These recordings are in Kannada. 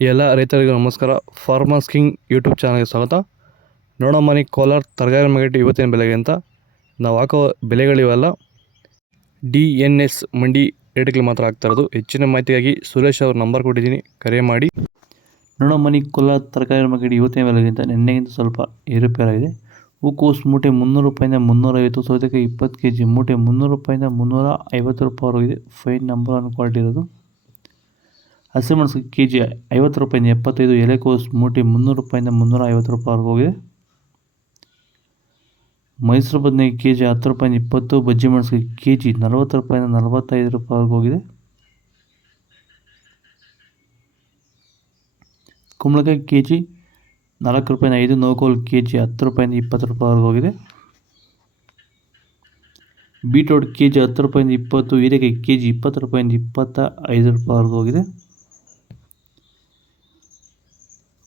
ಎಲ್ಲ ರೈತರಿಗೂ ನಮಸ್ಕಾರ. ಫಾರ್ಮರ್ಸ್ ಕಿಂಗ್ ಯೂಟ್ಯೂಬ್ ಚಾನಲ್ಗೆ ಸ್ವಾಗತ. ನೋಡೋ ಮನೆ ಕೋಲಾರ ತರಕಾರಿ ಮಾರ್ಕೆಟ್ ಇವತ್ತಿನ ಬೆಲೆಗೆ ಅಂತ ನಾವು ಹಾಕೋ ಬೆಲೆಗಳಿವೆಲ್ಲ DNS ಮಂಡಿ ರೇಟ್ಗಳು ಮಾತ್ರ ಆಗ್ತಾ ಇರೋದು. ಹೆಚ್ಚಿನ ಮಾಹಿತಿಗಾಗಿ ಸುರೇಶ್ ಅವ್ರ ನಂಬರ್ ಕೊಟ್ಟಿದ್ದೀನಿ, ಕರೆ ಮಾಡಿ. ನೋಡೋ ಮನೆ ಕೋಲಾರ ತರಕಾರಿ ಮಾರ್ಕೆಟ್ ಇವತ್ತಿನ ಬೆಲೆಗಿಂತ ನಿನ್ನೆಗಿಂತ ಸ್ವಲ್ಪ ಏರುಪೇರಾಗಿದೆ. ಹೂಕೋಸು ಮೂಟೆ 300 ರೂಪಾಯಿಂದ 350, ಸೌತೆಕಾಯಿ 20 kg ಮೂಟೆ 300 ರೂಪಾಯಿಂದ 350 ರೂಪಾಯಿವರೆಗಿದೆ. ಫೈನ್ ನಂಬರ್ ಒನ್ ಕ್ವಾಲಿಟಿ ಇರೋದು. ಹಸಿಮೆಣಸಿಗೆ kg 50 ರೂಪಾಯಿಂದ 75, ಎಲೆಕೋಸು ಮೂಟೆ 300 ರೂಪಾಯಿಂದ 350 ರೂಪಾಯಿವರೆಗೆ ಹೋಗಿದೆ. ಮೈಸೂರು ಬದನೆಕಾಯಿ kg 10 ರೂಪಾಯಿಂದ 20, ಬಜ್ಜಿ ಮೆಣಸಿಗೆ kg 40 ರೂಪಾಯಿಂದ 45 ರೂಪಾಯಿವರೆಗೆ ಹೋಗಿದೆ. ಕುಂಬಳಕಾಯಿ kg 4 ರೂಪಾಯಿಂದ 5, ನೋಕೋಲ್ kg 10 ರೂಪಾಯಿಂದ 20 ರೂಪಾಯಿವರೆಗೆ ಹೋಗಿದೆ. ಬೀಟ್ರೋಟ್ kg 10 ರೂಪಾಯಿಂದ 20, ಹೀರೆಕಾಯಿ kg 20 ರೂಪಾಯಿಂದ 25 ರೂಪಾಯಿವರೆಗೆ ಹೋಗಿದೆ.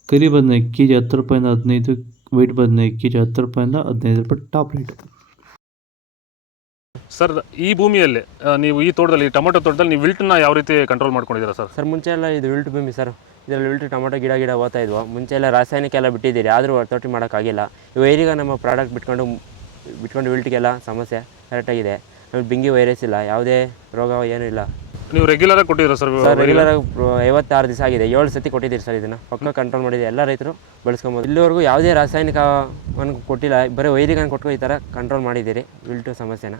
ಕರಿ ಬದನೆಕಾಯಿ kg 10 ರೂಪಾಯಿಂದ 15, ವೈಟ್ ಬದನೆಕಾಯಿ kg 10 ರೂಪಾಯಿಂದ 15 ರೂಪಾಯಿ ಟಾಪ್ ರೇಟ್. ಸರ್, ಈ ಭೂಮಿಯಲ್ಲಿ ನೀವು ಈ ತೋಟದಲ್ಲಿ ಟೊಮೆಟೊ ತೋಟದಲ್ಲಿ ನೀವು ವಿಲ್ಟನ್ನ ಯಾವ ರೀತಿ ಕಂಟ್ರೋಲ್ ಮಾಡ್ಕೊಂಡಿದ್ದೀರಾ ಸರ್? ಸರ್, ಮುಂಚೆ ಎಲ್ಲ ಇದು ವಿಲ್ಟ್ ಭೂಮಿ ಸರ್. ಇದರಲ್ಲಿ ವಿಲ್ಟ್ ಟೊಮೆಟೊ ಗಿಡ ಓದ್ತಾ ಇದ್ವು. ಮುಂಚೆ ಎಲ್ಲ ರಾಸಾಯನಿಕ ಎಲ್ಲ ಬಿಟ್ಟಿದ್ದೀರಿ, ಆದರೂ ತೋಟ ಮಾಡೋಕ್ಕಾಗಿಲ್ಲ. ಈಗ ನಮ್ಮ ಪ್ರಾಡಕ್ಟ್ ಬಿಟ್ಕೊಂಡು ವಿಲ್ಟ್ಗೆಲ್ಲ ಸಮಸ್ಯೆ ಕರೆಕ್ಟಾಗಿದೆ. ಆಮೇಲೆ ಬಿಂಗಿ ವೈರಸ್ ಇಲ್ಲ, ಯಾವುದೇ ರೋಗ ಏನೂ ಇಲ್ಲ. ನೀವು ರೆಗ್ಯುಲರಾಗಿ ಕೊಟ್ಟಿದ್ದೀರಾ ಸರ್? ರೆಗ್ಯುಲರಾಗಿ 56 ದಿವಸ ಆಗಿದೆ, 7 ಸತಿ ಕೊಟ್ಟಿದ್ದೀರಿ ಸರ್. ಇದನ್ನು ಪಕ್ಕ ಕಂಟ್ರೋಲ್ ಮಾಡಿದೆ, ಎಲ್ಲ ರೈತರು ಬಳಸ್ಕೊಬೋದು. ಇಲ್ಲಿವರೆಗೂ ಯಾವುದೇ ರಾಸಾಯನಿಕವನ್ನು ಕೊಟ್ಟಿಲ್ಲ, ಬರೀ ವೈರಿಗನ್ನು ಕೊಟ್ಕೊಂಡು ಈ ಥರ ಕಂಟ್ರೋಲ್ ಮಾಡಿದ್ದೀರಿ ವಿಲ್ಟು ಸಮಸ್ಯೆನ.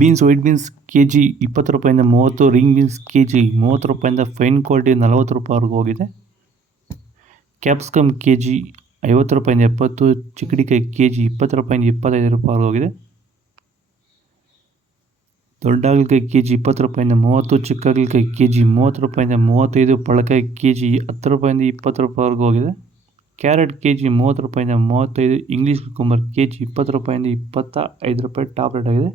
ಬೀನ್ಸ್, ವೈಟ್ ಬೀನ್ಸ್ kg 20 ರೂಪಾಯಿಂದ 30, ರಿಂಗ್ ಬೀನ್ಸ್ kg 30 ರೂಪಾಯಿಂದ ಫೈನ್ ಕ್ವಾಲಿಟಿ 40 ರೂಪಾಯಿವರೆಗೆ ಹೋಗಿದೆ. ಕ್ಯಾಪ್ಸಿಕಮ್ kg 50 ರೂಪಾಯಿಂದ 70, ಚಿಕ್ಕಡಿಕಾಯಿ kg 20 ರೂಪಾಯಿಂದ 25 ರೂಪಾಯಿವರೆಗೆ ಹೋಗಿದೆ. ದೊಡ್ಡ ಹಾಗಲಕಾಯಿ kg 20 ರೂಪಾಯಿಂದ 30, ಚಿಕ್ಕ ಹಾಗಲಕಾಯಿ kg 30 ರೂಪಾಯಿಂದ 35, ಪಳಕಾಯಿ kg 10 ರೂಪಾಯಿಂದ 20 ರೂಪಾಯಿವರೆಗೆ ಹೋಗಿದೆ. ಕ್ಯಾರೆಟ್ kg 30 ರೂಪಾಯಿಂದ 35, ಇಂಗ್ಲೀಷ್ ಕುಕುಂಬರ್ kg 20 ರೂಪಾಯಿಂದ 25 ರೂಪಾಯಿ ಟಾಪ್ ರೇಟ್ ಆಗಿದೆ.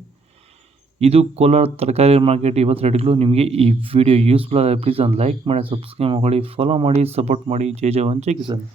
ಇದು ಕೋಲಾರ ತರಕಾರಿ ಮಾರ್ಕೆಟ್ ಇವತ್ತು ರೇಟ್ಗಳು. ನಿಮಗೆ ಈ ವಿಡಿಯೋ ಯೂಸ್ಫುಲ್ ಆದರೆ ಪ್ಲೀಸ್ ಒಂದು ಲೈಕ್ ಮಾಡಿ, ಸಬ್ಸ್ಕ್ರೈಬ್ ಮಾಡಿ, ಫಾಲೋ ಮಾಡಿ, ಸಪೋರ್ಟ್ ಮಾಡಿ. ಜೈ ಜವಾನ್, ಜೈ ಕಿಸಾನ್.